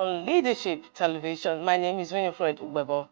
on Leadership Television. My name is Winifred Ubebo.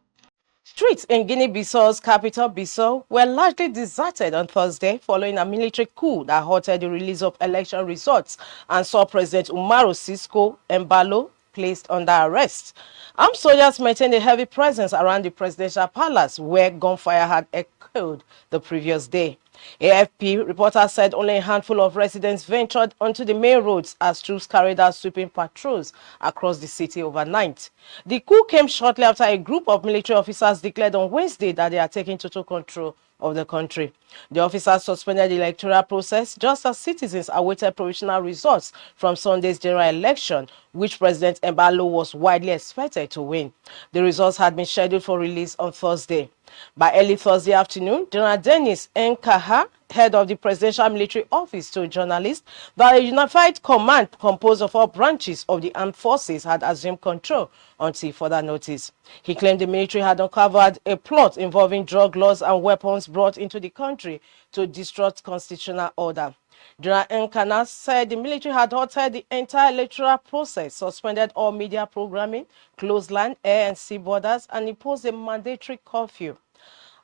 Streets in Guinea-Bissau's capital, Bissau, were largely deserted on Thursday following a military coup that halted the release of election results and saw President Umaru Sissoco Embalo placed under arrest. Armed soldiers maintained a heavy presence around the presidential palace, where gunfire had echoed the previous day. AFP reporters said only a handful of residents ventured onto the main roads as troops carried out sweeping patrols across the city overnight. The coup came shortly after a group of military officers declared on Wednesday that they are taking total control of the country. The officers suspended the electoral process just as citizens awaited provisional results from Sunday's general election, which President Embalo was widely expected to win. The results had been scheduled for release on Thursday. By early Thursday afternoon, General Dennis Nkaha, head of the Presidential Military Office, told journalists that a unified command composed of all branches of the armed forces had assumed control until further notice. He claimed the military had uncovered a plot involving drug laws and weapons brought into the country to disrupt constitutional order. General Nkana said the military had halted the entire electoral process, suspended all media programming, closed land, air and sea borders, and imposed a mandatory curfew.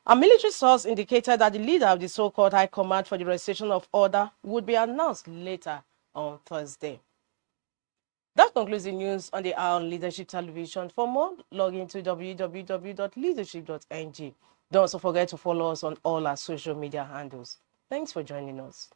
A military source indicated that the leader of the so-called High Command for the Restoration of Order would be announced later on Thursday. That concludes the news on the Hour on Leadership Television. For more, log into www.leadership.ng. Don't also forget to follow us on all our social media handles. Thanks for joining us.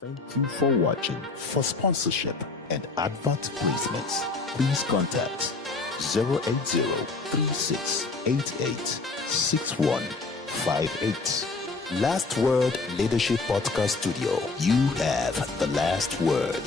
Thank you for watching. For sponsorship and advert placements, please contact 080-3688-6158. Last Word Leadership Podcast Studio. You have the last word.